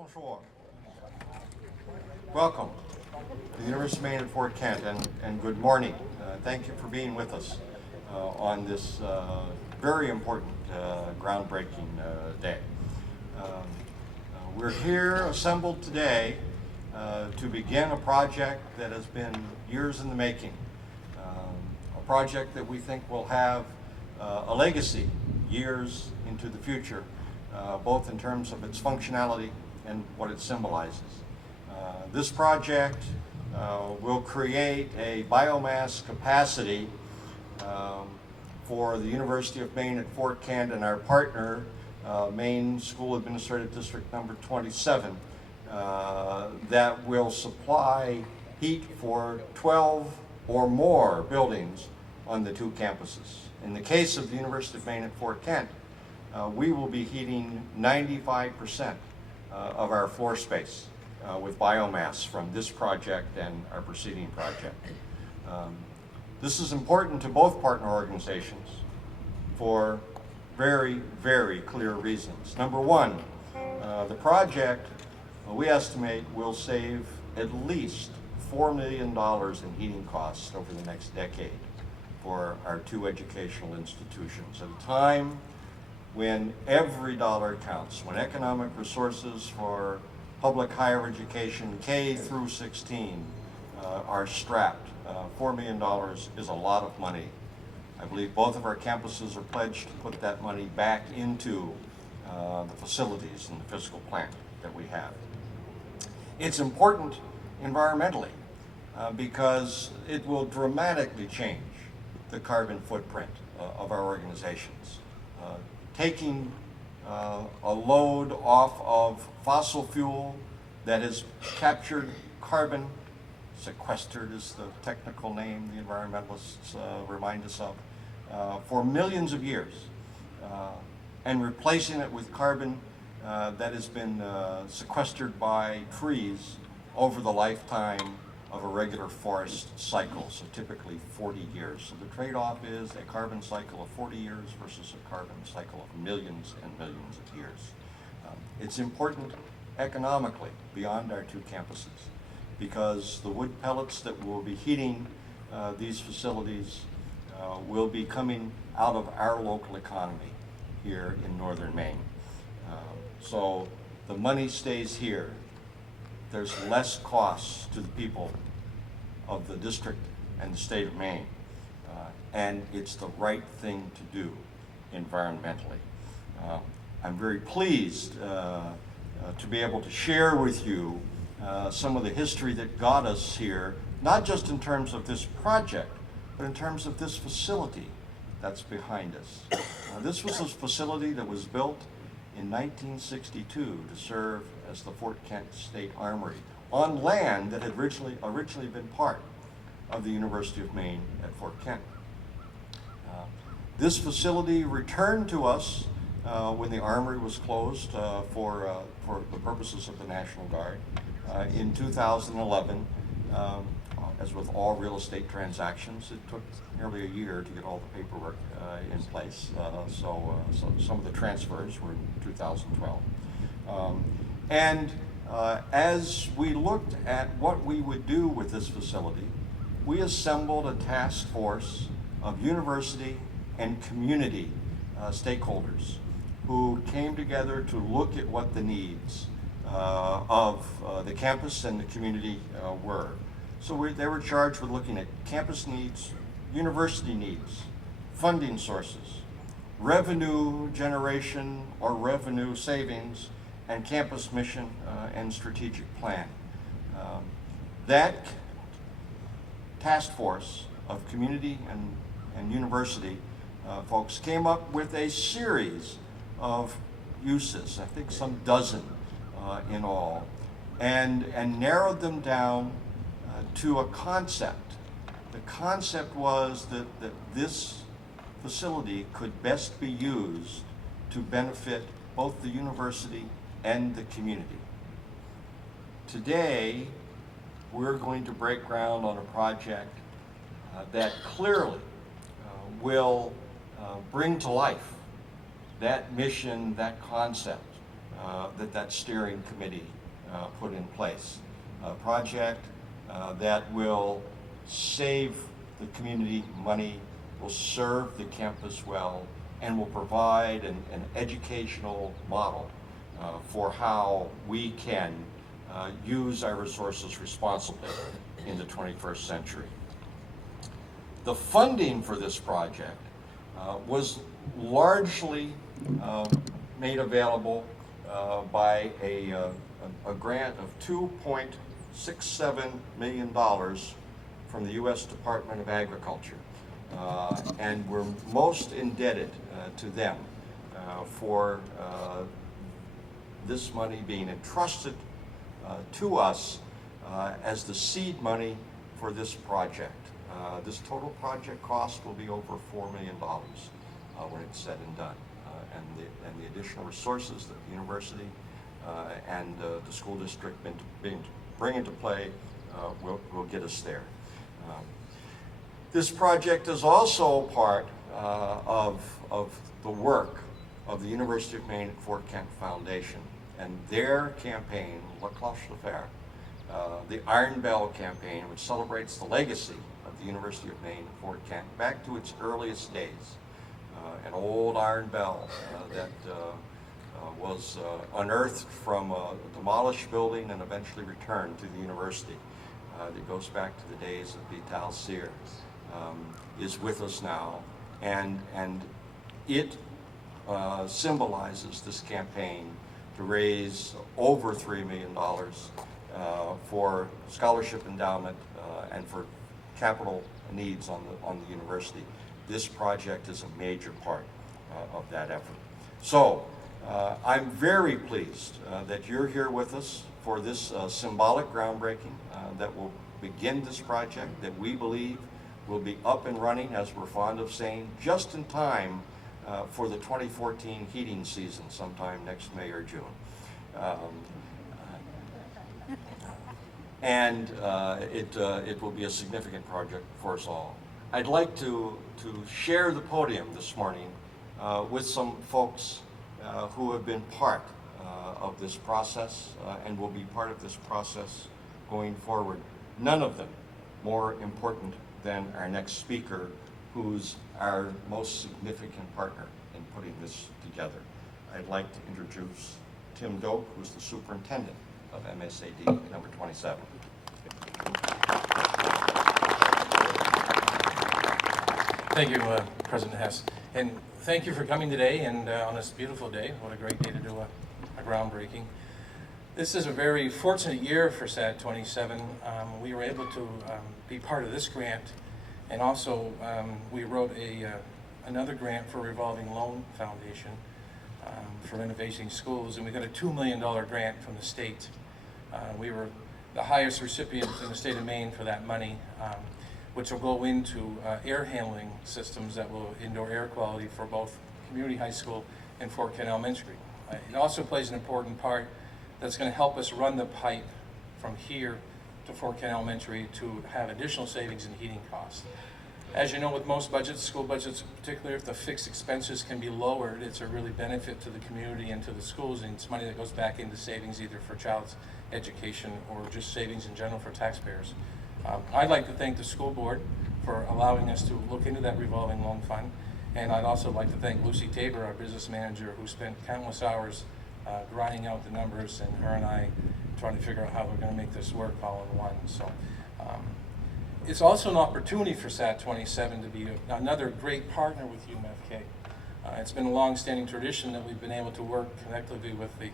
Bonjour. Welcome to the University of Maine at Fort Kent, and good morning. Thank you for being with us on this very important groundbreaking day. We're here assembled today to begin a project that has been years in the making, a project that we think will have a legacy years into the future, both in terms of its functionality and what it symbolizes. This project will create a biomass capacity for the University of Maine at Fort Kent and our partner, Maine School Administrative District number 27, that will supply heat for 12 or more buildings on the two campuses. In the case of the University of Maine at Fort Kent, we will be heating 95% of our floor space with biomass from this project and our preceding project. This is important to both partner organizations for very, very clear reasons. Number one, the project, we estimate, will save at least $4 million in heating costs over the next decade for our two educational institutions, at a time when every dollar counts, when economic resources for public higher education, K through 16, are strapped. $4 million is a lot of money. I believe both of our campuses are pledged to put that money back into the facilities and the physical plant that we have. It's important environmentally because it will dramatically change the carbon footprint of our organizations. Taking a load off of fossil fuel that has captured carbon, sequestered is the technical name the environmentalists remind us of, for millions of years, and replacing it with carbon that has been sequestered by trees over the lifetime of a regular forest cycle, so typically 40 years. So the trade-off is a carbon cycle of 40 years versus a carbon cycle of millions and millions of years. It's important economically beyond our two campuses because the wood pellets that will be heating these facilities will be coming out of our local economy here in northern Maine. So the money stays here. There's less costs to the people of the district and the state of Maine. And it's the right thing to do environmentally. I'm very pleased to be able to share with you some of the history that got us here, not just in terms of this project, but in terms of this facility that's behind us. This was a facility that was built in 1962 to serve as the Fort Kent State Armory on land that had originally been part of the University of Maine at Fort Kent. This facility returned to us when the Armory was closed for the purposes of the National Guard in 2011. As with all real estate transactions, it took nearly a year to get all the paperwork in place. So some of the transfers were in 2012. As we looked at what we would do with this facility, we assembled a task force of university and community stakeholders who came together to look at what the needs of the campus and the community were. So they were charged with looking at campus needs, university needs, funding sources, revenue generation or revenue savings, and campus mission and strategic plan. That task force of community and university folks came up with a series of uses, I think some dozen in all, and narrowed them down to a concept. The concept was that this facility could best be used to benefit both the university and the community. Today, we're going to break ground on a project that clearly will bring to life that mission, that concept that steering committee put in place. A project that will save the community money, will serve the campus well, and will provide an educational model for how we can use our resources responsibly in the 21st century. The funding for this project was largely made available by a grant of $2.67 million from the U.S. Department of Agriculture. And we're most indebted to them for this money being entrusted to us as the seed money for this project. This total project cost will be over $4 million when it's said and done. And the additional resources that the university and the school district bring into play will get us there. This project is also part of the work of the University of Maine at Fort Kent Foundation and their campaign, La Cloche de Fer, the Iron Bell campaign, which celebrates the legacy of the University of Maine at Fort Kent back to its earliest days. An old iron bell that was unearthed from a demolished building and eventually returned to the university. That goes back to the days of Vital Cyr, is with us now, and it symbolizes this campaign to raise over $3 million for scholarship endowment and for capital needs on the university. This project is a major part of that effort. So I'm very pleased that you're here with us for this symbolic groundbreaking that will begin this project that we believe will be up and running, as we're fond of saying, just in time for the 2014 heating season sometime next May or June. It will be a significant project for us all. I'd like to share the podium this morning with some folks who have been part of this process and will be part of this process going forward. None of them more important than our next speaker, who's our most significant partner in putting this together. I'd like to introduce Tim Doak, who's the superintendent of MSAD number 27. Thank you, President Hess. And thank you for coming today and on this beautiful day. What a great day to do a groundbreaking. This is a very fortunate year for SAD 27. We were able to be part of this grant, and also we wrote another grant for Revolving Loan Foundation for renovating schools, and we got a $2 million grant from the state. We were the highest recipient in the state of Maine for that money, which will go into air handling systems that will indoor air quality for both Community High School and Fort Kent Elementary. It also plays an important part that's going to help us run the pipe from here to Fort Kent Elementary to have additional savings in heating costs. As you know, with most budgets, school budgets in particular, if the fixed expenses can be lowered, it's a really benefit to the community and to the schools, and it's money that goes back into savings either for child's education or just savings in general for taxpayers. I'd like to thank the school board for allowing us to look into that revolving loan fund, and I'd also like to thank Lucy Tabor, our business manager, who spent countless hours grinding out the numbers, and her and I trying to figure out how we're going to make this work all in one. So it's also an opportunity for SAD 27 to be another great partner with UMFK. It's been a long-standing tradition that we've been able to work collectively with the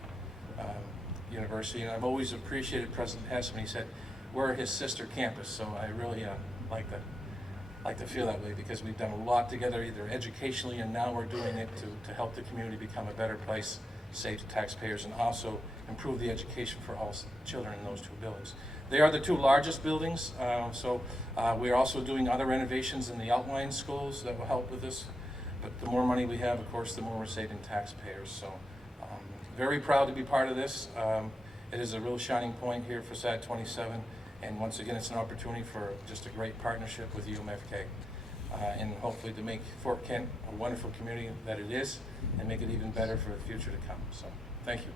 university, and I've always appreciated President Hess when he said we're his sister campus. So I really like to feel that way, because we've done a lot together, either educationally, and now we're doing it to help the community become a better place, save taxpayers, and also improve the education for all children in those two buildings. They are the two largest buildings, so we're also doing other renovations in the outlying schools that will help with this. But the more money we have, of course, the more we're saving taxpayers. So very proud to be part of this. It is a real shining point here for SAD 27. And once again, it's an opportunity for just a great partnership with UMFK. And hopefully to make Fort Kent a wonderful community that it is, and make it even better for the future to come. So thank you.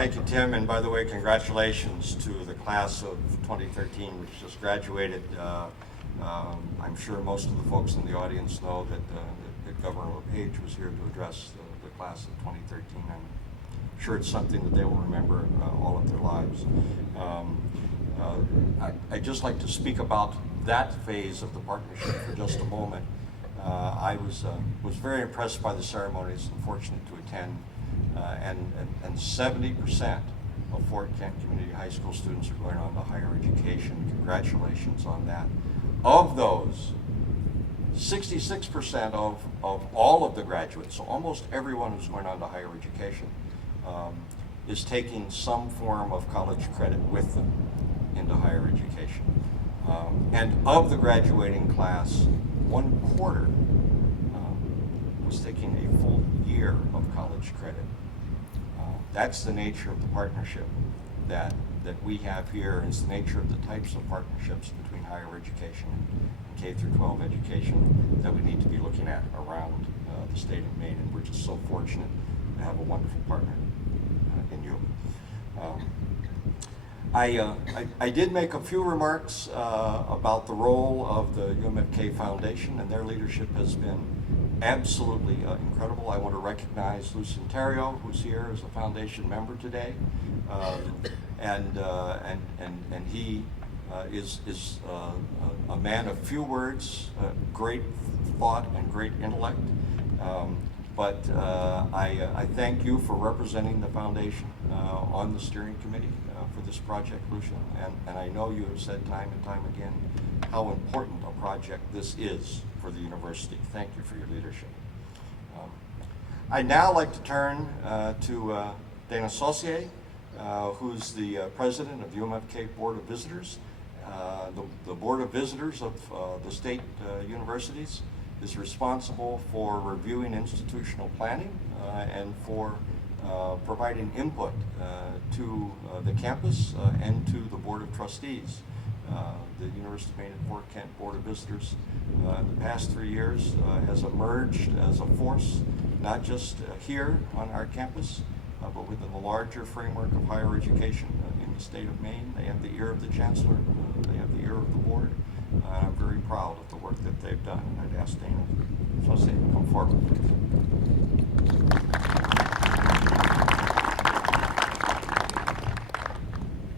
Thank you, Tim, and by the way, congratulations to the class of 2013, which just graduated. I'm sure most of the folks in the audience know that Governor LePage was here to address the class of 2013. I'm sure it's something that they will remember all of their lives. I'd just like to speak about that phase of the partnership for just a moment. I was very impressed by the ceremonies and fortunate to attend, and 70% of Fort Kent Community High School students are going on to higher education. Congratulations on that. Of those, 66% of all of the graduates, so almost everyone who's going on to higher education, is taking some form of college credit with them into higher education. And of the graduating class, 1/4 was taking a full year of college credit. That's the nature of the partnership that we have here, and it's the nature of the types of partnerships between higher education and K through 12 education that we need to be looking at around the state of Maine, and we're just so fortunate to have a wonderful partner in you. I did make a few remarks about the role of the UMFK Foundation, and their leadership has been absolutely incredible. I want to recognize Lou Centerio, who's here as a foundation member today, and he is a man of few words, great thought and great intellect. But I thank you for representing the foundation on the steering committee for this project, Lucia, and I know you have said time and time again how important a project this is for the university. Thank you for your leadership. I'd now like to turn to Dana Saucier, who's the president of the UMFK Board of Visitors. The Board of Visitors of the state universities is responsible for reviewing institutional planning and for providing input to the campus and to the Board of Trustees. The University of Maine and Fort Kent Board of Visitors in the past 3 years has emerged as a force, not just here on our campus, but within the larger framework of higher education in the state of Maine. They have the ear of the Chancellor, they have the ear of the Board. I'm very proud of the work that they've done, and I'd ask Dana Saucier to come forward.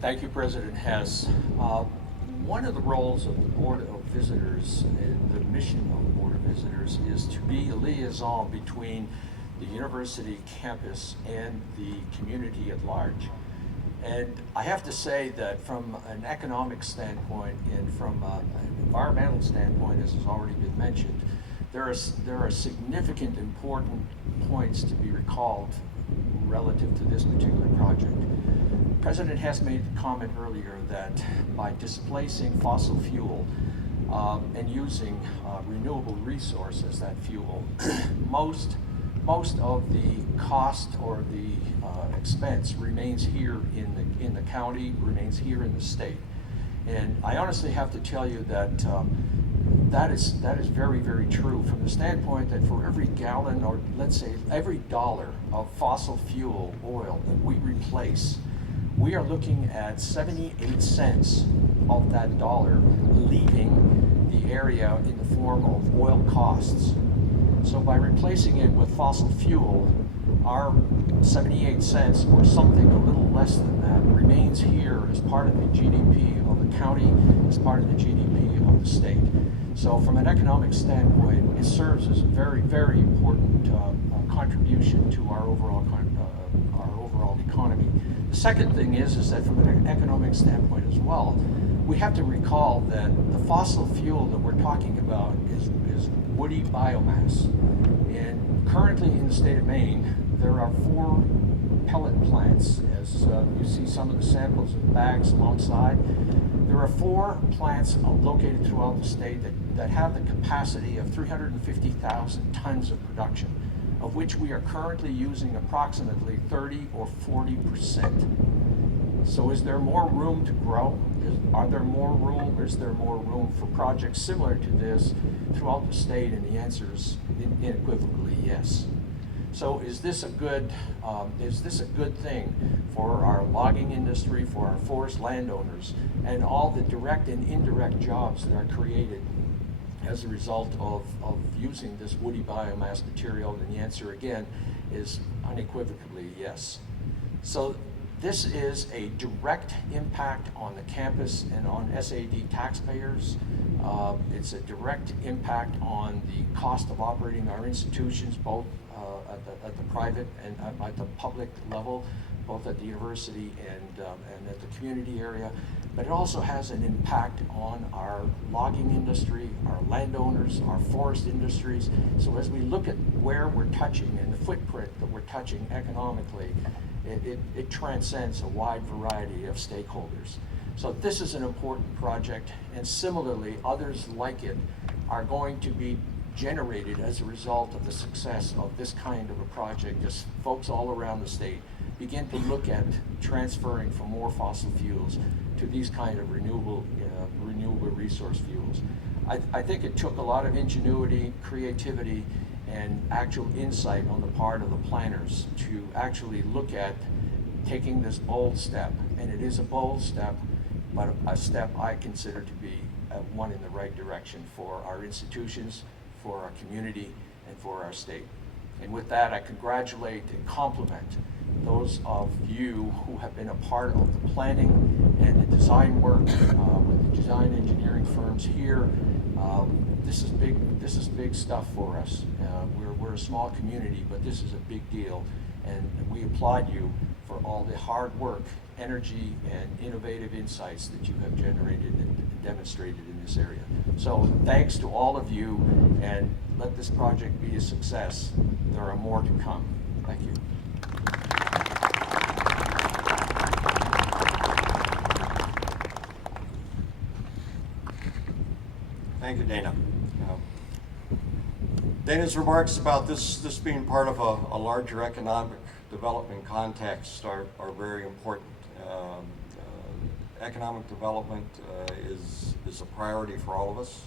Thank you, President Hess. One of the roles of the Board of Visitors and the mission of the Board of Visitors is to be a liaison between the university campus and the community at large. And I have to say that from an economic standpoint and from an environmental standpoint, as has already been mentioned, there are significant important points to be recalled relative to this particular project. President Hess made the comment earlier that by displacing fossil fuel and using renewable resources as that fuel, most of the cost or the expense remains here in the county, remains here in the state. And I honestly have to tell you that that is very, very true from the standpoint that for every gallon, or let's say every dollar of fossil fuel oil that we replace, we are looking at 78 cents of that dollar leaving the area in the form of oil costs. So by replacing it with fossil fuel, our 78 cents or something a little less than that remains here as part of the GDP of the county, as part of the GDP of the state. So from an economic standpoint, it serves as a very, very important contribution to our overall economy. The second thing is that from an economic standpoint as well, we have to recall that the fossil fuel that we're talking about is woody biomass. And currently in the state of Maine, there are 4 pellet plants, as you see some of the samples in bags alongside. There are 4 plants located throughout the state that have the capacity of 350,000 tons of production, of which we are currently using approximately 30 or 40%. So is there more room to grow? Is there more room for projects similar to this throughout the state? And the answer is unequivocally yes. So is this a good thing for our logging industry, for our forest landowners, and all the direct and indirect jobs that are created as a result of using this woody biomass material? And the answer again is unequivocally yes. So this is a direct impact on the campus and on SAD taxpayers. It's a direct impact on the cost of operating our institutions, both at the private and at the public level, both at the university and at the community area. But it also has an impact on our logging industry, our landowners, our forest industries. So as we look at where we're touching and the footprint that we're touching economically, it transcends a wide variety of stakeholders. So this is an important project, and similarly, others like it are going to be generated as a result of the success of this kind of a project as folks all around the state begin to look at transferring from more fossil fuels to these kind of renewable resource fuels. I think it took a lot of ingenuity, creativity, and actual insight on the part of the planners to actually look at taking this bold step. And it is a bold step, but a step I consider to be one in the right direction for our institutions, for our community, and for our state. And with that, I congratulate and compliment those of you who have been a part of the planning and the design work with the design engineering firms here. This is big stuff for us. We're a small community, but this is a big deal, and we applaud you for all the hard work, energy, and innovative insights that you have generated and demonstrated in this area. So thanks to all of you, and let this project be a success. There are more to come. Thank you. Thank you, Dana. Dana's remarks about this being part of a larger economic development context are very important. Economic development is a priority for all of us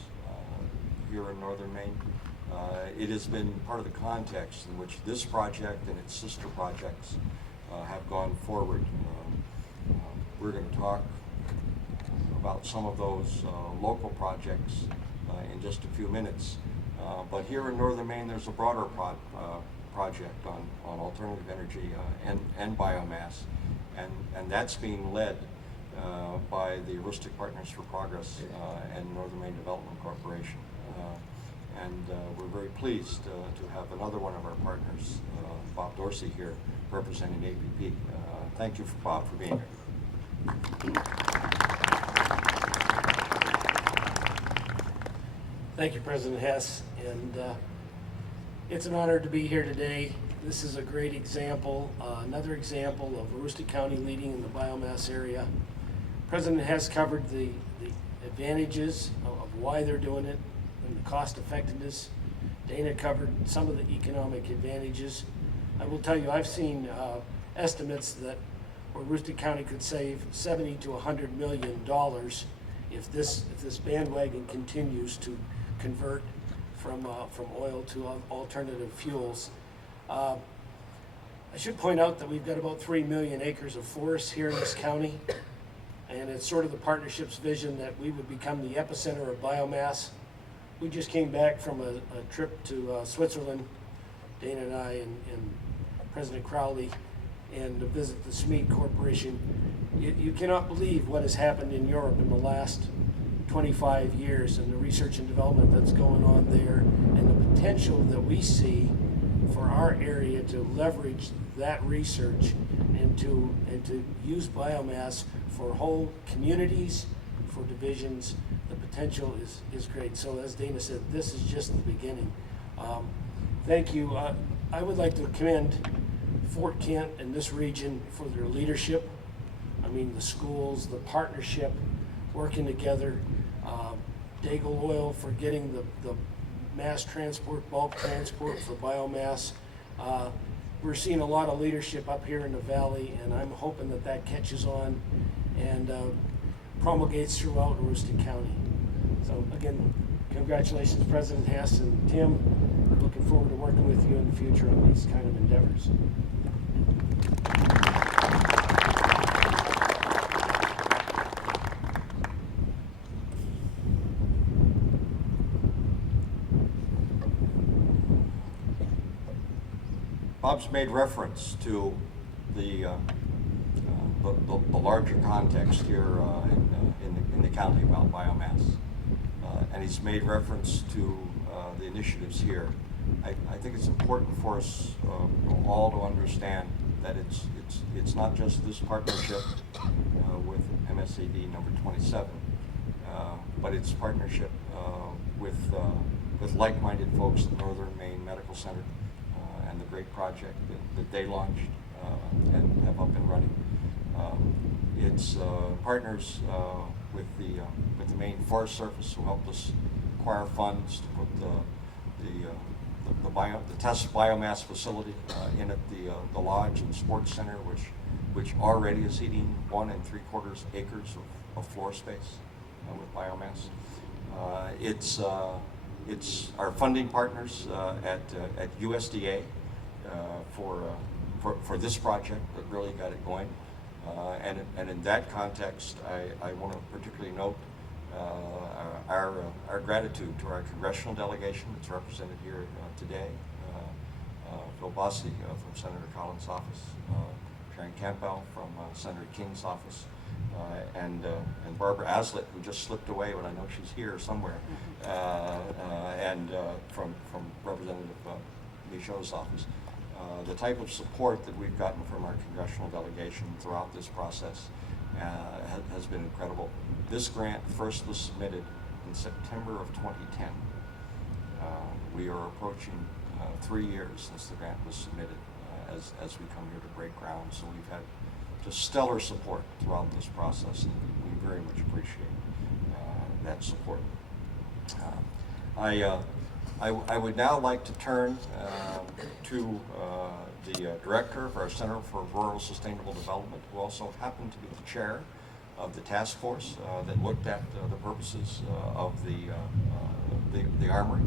here in Northern Maine. It has been part of the context in which this project and its sister projects have gone forward. We're going to talk about some of those local projects in just a few minutes. But here in Northern Maine, there's a broader project on alternative energy and biomass, and that's being led by the Aroostook Partners for Progress and Northern Maine Development Corporation. And we're very pleased to have another one of our partners, Bob Dorsey, here representing APP. Thank you, Bob, for being here. Thank you, President Hess, and it's an honor to be here today. This is a great example, another example of Aroostook County leading in the biomass area. President Hess covered the advantages of why they're doing it and the cost effectiveness. Dana covered some of the economic advantages. I will tell you, I've seen estimates that Aroostook County could save $70 to $100 million if this bandwagon continues to convert from oil to alternative fuels. I should point out that we've got about 3 million acres of forest here in this county, and it's sort of the partnership's vision that we would become the epicenter of biomass. We just came back from a trip to Switzerland, Dana and I and President Crowley, and to visit the Schmid Corporation. You cannot believe what has happened in Europe in the last 25 years and the research and development that's going on there, and the potential that we see for our area to leverage that research and to use biomass for whole communities, for divisions. The potential is great. So as Dana said, this is just the beginning. Thank you. I would like to commend Fort Kent and this region for their leadership. I mean, the schools, the partnership, working together. Daigle Oil for getting the mass transport, bulk transport for biomass. We're seeing a lot of leadership up here in the valley, and I'm hoping that catches on and promulgates throughout Aroostook County. So again, congratulations, President Hess and Tim. looking forward to working with you in the future on these kind of endeavors. Bob's made reference to the larger context here in the county about biomass, and he's made reference to the initiatives here. I think it's important for us all to understand that it's not just this partnership with MSAD number 27, but it's partnership with like-minded folks at Northern Maine Medical Center and the great project that they launched and have up and running. It's partners with the Maine Forest Service, who helped us acquire funds to put the test biomass facility in at the lodge and sports center, which already is heating 1 3/4 acres of floor space with biomass. It's our funding partners at USDA for this project that really got it going. And in that context, I want to particularly note our gratitude to our congressional delegation that's represented here today. Phil Bossie from Senator Collins' office, Sharon Campbell from Senator King's office, and Barbara Aslett, who just slipped away, but I know she's here somewhere, and from Representative Michaud's office. The type of support that we've gotten from our congressional delegation throughout this process has been incredible. This grant first was submitted in September of 2010. We are approaching 3 years since the grant was submitted as we come here to break ground. So we've had just stellar support throughout this process, and we very much appreciate that support. I would now like to turn to the director of our Center for Rural Sustainable Development, who also happened to be the chair of the task force that looked at the purposes of the Armory,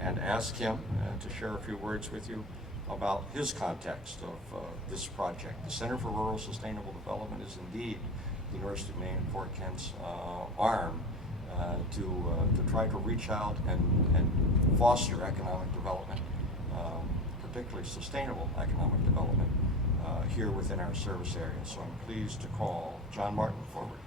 and ask him to share a few words with you about his context of this project. The Center for Rural Sustainable Development is indeed the University of Maine Fort Kent's arm to try to reach out and foster economic development, particularly sustainable economic development here within our service area. So I'm pleased to call John Martin forward.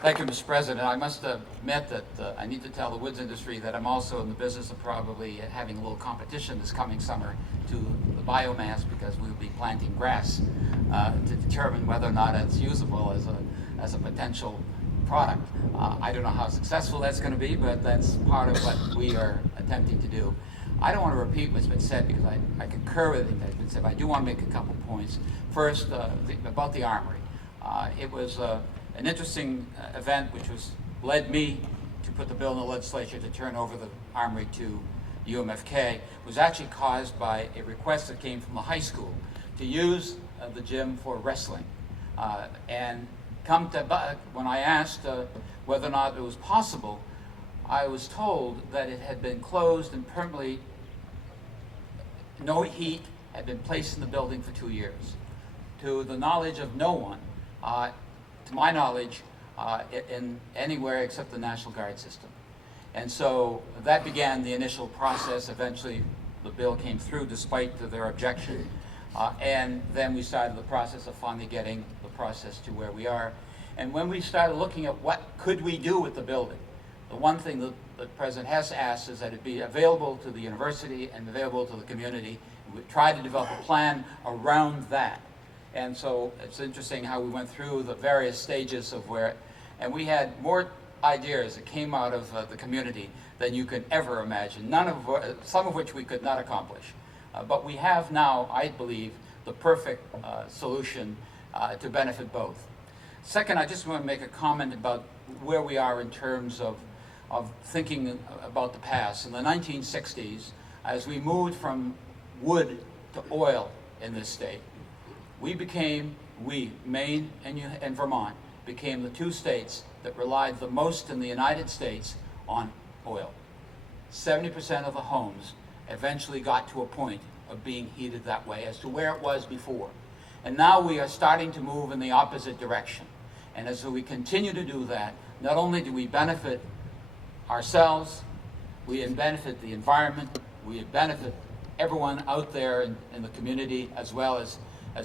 Thank you, Mr. President. I must admit that I need to tell the woods industry that I'm also in the business of probably having a little competition this coming summer to the biomass, because we'll be planting grass to determine whether or not it's usable as a potential product. I don't know how successful that's going to be, but that's part of what we are attempting to do. I don't want to repeat what's been said, because I concur with everything that's been said, but I do want to make a couple points. First, about the Armory. It was an interesting event, which led me to put the bill in the legislature to turn over the Armory to UMFK. Was actually caused by a request that came from the high school to use the gym for wrestling. And when I asked whether or not it was possible, I was told that it had been closed and permanently, no heat had been placed in the building for 2 years. To the knowledge of no one, to my knowledge, in anywhere except the National Guard system. And so that began the initial process. Eventually the bill came through despite their objection. And then we started the process of finally getting the process to where we are. And when we started looking at what could we do with the building, the one thing that the President has asked is that it be available to the university and available to the community. We tried to develop a plan around that. And so it's interesting how we went through the various stages of and we had more ideas that came out of the community than you could ever imagine, some of which we could not accomplish. But we have now, I believe, the perfect solution to benefit both. Second, I just want to make a comment about where we are in terms of thinking about the past. In the 1960s, as we moved from wood to oil in this state, Maine and Vermont, became the two states that relied the most in the United States on oil. 70% of the homes eventually got to a point of being heated that way as to where it was before. And now we are starting to move in the opposite direction. And as we continue to do that, not only do we benefit ourselves, we benefit the environment, we benefit everyone out there in the community, as well as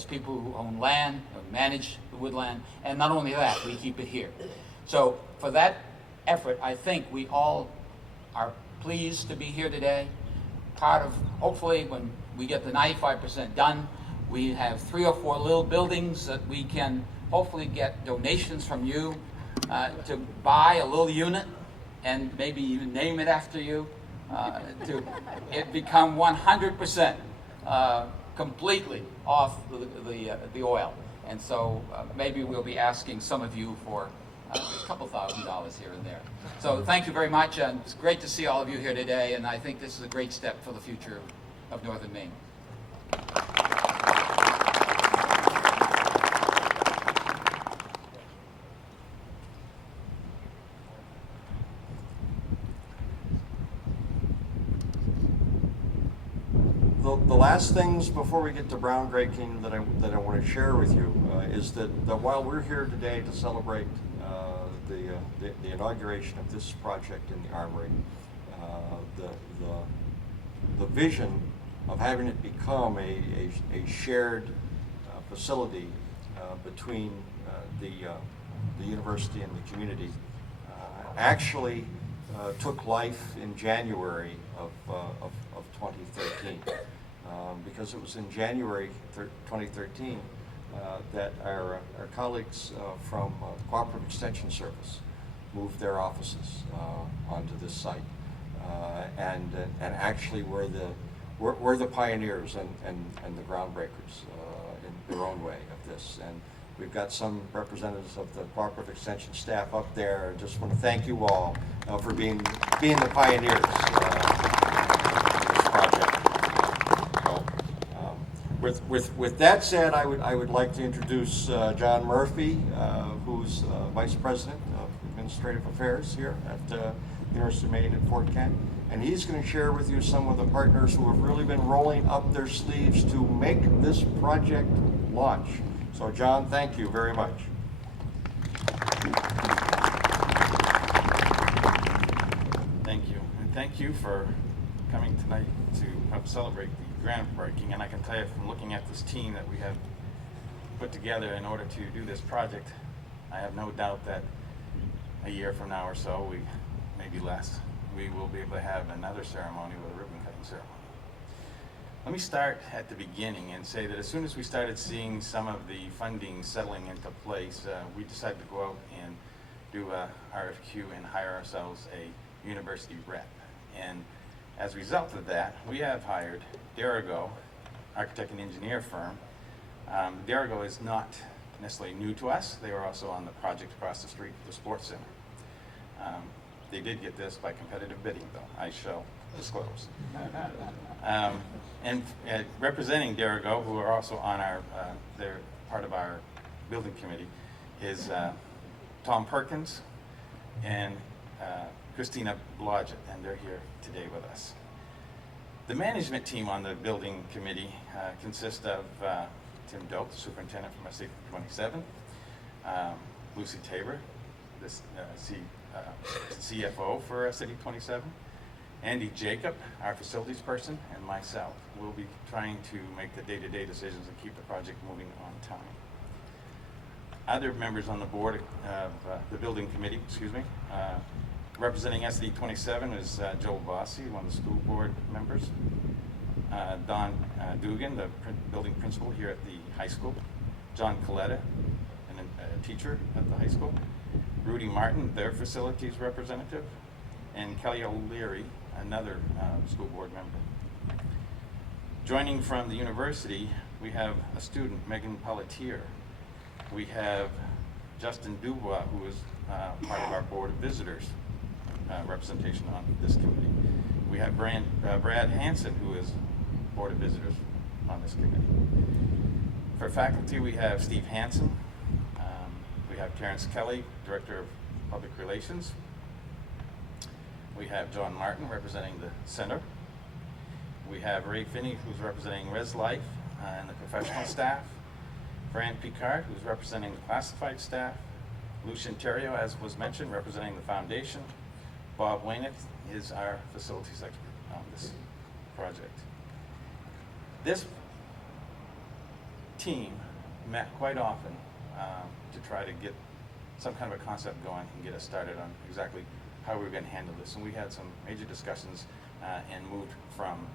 people who own land, or manage the woodland, and not only that, we keep it here. So for that effort, I think we all are pleased to be here today. Part of, hopefully, when we get the 95% done, we have 3 or 4 little buildings that we can hopefully get donations from you to buy a little unit and maybe even name it after you, to it become 100% completely off the oil. And so maybe we'll be asking some of you for a couple $1,000s here and there. So thank you very much, and it's great to see all of you here today, and I think this is a great step for the future of Northern Maine. The last things before we get to groundbreaking that I want to share with you is that while we're here today to celebrate the inauguration of this project in the Armory, the vision of having it become a shared facility between the university and the community actually took life in January of 2013. Because it was in January 2013 that our colleagues from Cooperative Extension Service moved their offices onto this site, and actually were the pioneers and the groundbreakers in their own way of this. And we've got some representatives of the Cooperative Extension staff up there. I just want to thank you all for being the pioneers in this project. With that said, I would like to introduce John Murphy, who's Vice President of Administrative Affairs here at the University of Maine at Fort Kent. And he's going to share with you some of the partners who have really been rolling up their sleeves to make this project launch. So John, thank you very much. Thank you. And thank you for coming tonight to help celebrate the groundbreaking. And I can tell you from looking at this team that we have put together in order to do this project, I have no doubt that a year from now or so, maybe less, we will be able to have another ceremony with a ribbon cutting ceremony. Let me start at the beginning and say that as soon as we started seeing some of the funding settling into place, we decided to go out and do a RFQ and hire ourselves a university rep. And as a result of that, we have hired Derigo, architect and engineer firm. Derigo is not necessarily new to us. They were also on the project across the street, the Sports Center. They did get this by competitive bidding, though, I shall disclose. And representing Derigo, who are also on our, they're part of our building committee, is Tom Perkins and Christina Blodgett, and they're here today with us. The management team on the building committee consists of Tim Doak, the superintendent from SAD 27, Lucy Tabor, the CFO for SAD 27, Andy Jacob, our facilities person, and myself. We'll be trying to make the day-to-day decisions and keep the project moving on time. Other members on the board of the building committee, representing SAD 27 is Joel Bossi, one of the school board members. Don Dugan, the building principal here at the high school. John Coletta, a teacher at the high school. Rudy Martin, their facilities representative. And Kelly O'Leary, another school board member. Joining from the university, we have a student, Megan Pelletier. We have Justin Dubois, who is part of our board of visitors representation on this committee. We have Brad Hansen, who is board of visitors on this committee. For faculty, we have Steve Hansen. We have Terrence Kelly, Director of Public Relations. We have John Martin representing the center. We have Ray Finney, who's representing Res Life and the professional staff. Fran Picard, who's representing the classified staff. Lucian Terrio, as was mentioned, representing the foundation. Bob Wainick is our facilities expert on this project. This team met quite often to try to get some kind of a concept going and get us started on exactly how we were going to handle this. And we had some major discussions and moved from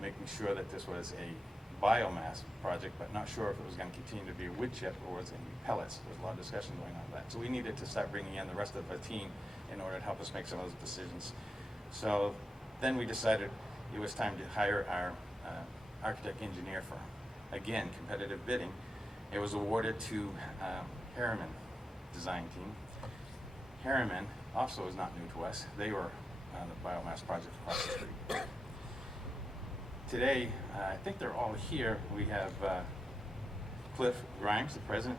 making sure that this was a biomass project, but not sure if it was going to continue to be a wood chip or was it going to be pellets. There was a lot of discussion going on that. So we needed to start bringing in the rest of the team in order to help us make some of those decisions. So then we decided it was time to hire our architect engineer firm. Again, competitive bidding. It was awarded to Harriman design team. Harriman also is not new to us. They were on the biomass project across the street. Today, I think they're all here. We have Cliff Grimes, the president,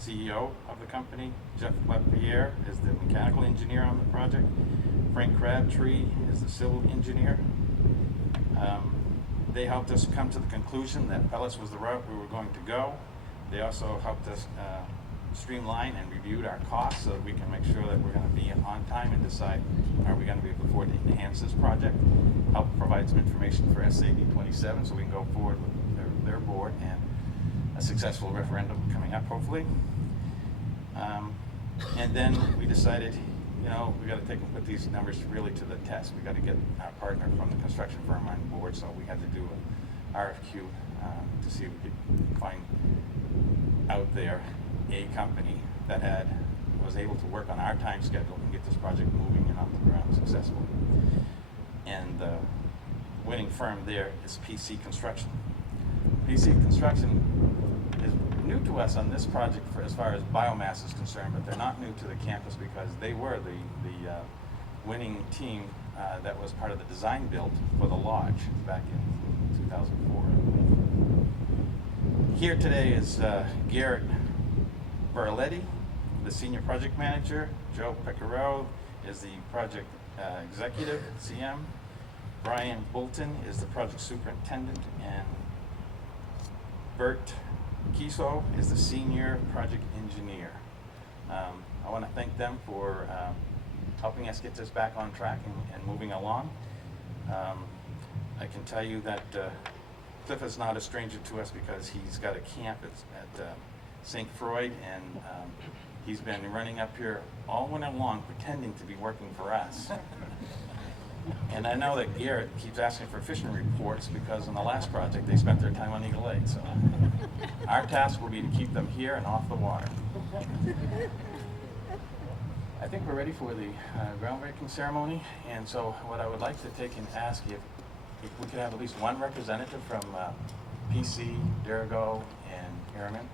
CEO of the company. Jeff LaPierre is the mechanical engineer on the project. Frank Crabtree is the civil engineer. They helped us come to the conclusion that pellets was the route we were going to go. They also helped us streamline and reviewed our costs so that we can make sure that we're going to be on time and decide are we going to be able to afford to enhance this project. Help provide some information for SAD 27 so we can go forward with their board and a successful referendum coming up hopefully. And then we decided, you know, we got to take and put these numbers really to the test. We got to get our partner from the construction firm on board, so we had to do an RFQ to see if we could find out there a company that was able to work on our time schedule and get this project moving and off the ground successfully. And the winning firm there is PC Construction. PC Construction is new to us on this project for as far as biomass is concerned, but they're not new to the campus because they were the winning team that was part of the design build for the lodge back in 2004, I believe. Here today is Garrett Barletti, the senior project manager. Joe Pecoraro is the project executive, CM. Brian Bolton is the project superintendent, and Bert Kiso is the senior project engineer. I want to thank them for helping us get this back on track and moving along. I can tell you that Cliff is not a stranger to us because he's got a camp at St. Croix, and he's been running up here all winter long pretending to be working for us. And I know that Garrett keeps asking for fishing reports because on the last project they spent their time on Eagle Lake. So our task will be to keep them here and off the water. I think we're ready for the groundbreaking ceremony, and so what I would like to take and ask if we could have at least one representative from PC, Derigo, and Harriman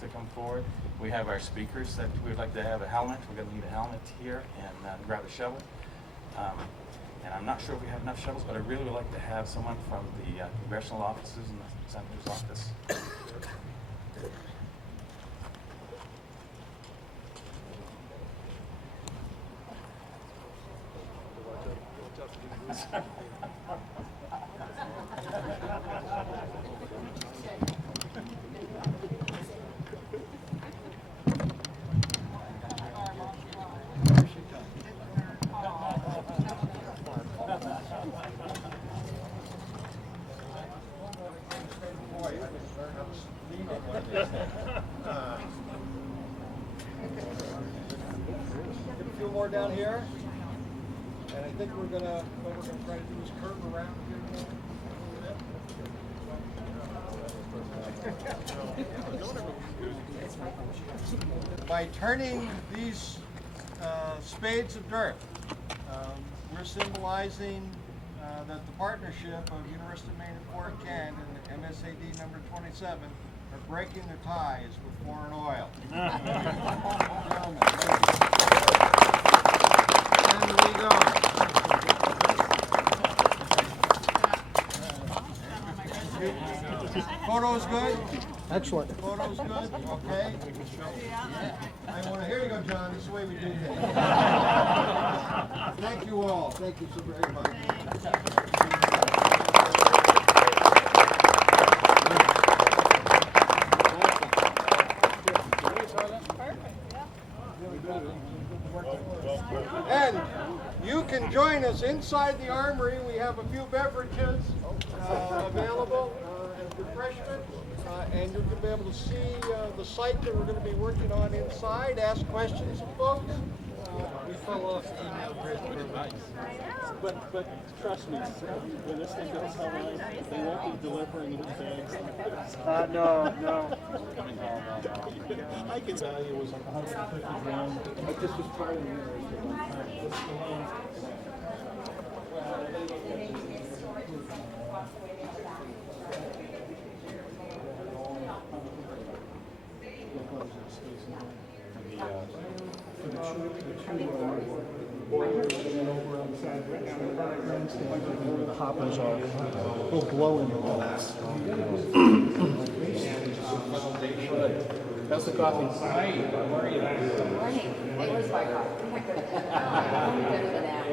to come forward. We have our speakers that we would like to have a helmet. We're going to need a helmet here and grab a shovel. And I'm not sure if we have enough shovels, but I really would like to have someone from the congressional offices and the senator's office. Get a few more down here, and I think what we're gonna try to do is curve around here a little bit. By turning these spades of dirt, we're symbolizing that the partnership of University of Maine at Fort Kent and MSAD number 27 are breaking their ties with foreign oil. Gentlemen, and we go. Photo's good? Excellent. Photos good? Okay. Here you go, John. This is the way we do things. Thank you all. Thank you so very much. And you can join us inside the armory. We have a few beverages available as refreshment. And you're going to be able to see the site that we're going to be working on inside, ask questions of folks. We fell off the email grid for advice. But trust me, when this thing goes online, they won't be delivering the bags. No. I can tell you it was 150 grams. I just was trying where the hoppers are. We'll blow in the glass. That's the coffee. Hi, how are you? Good morning. Hey, where's my coffee? Better than that.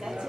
That's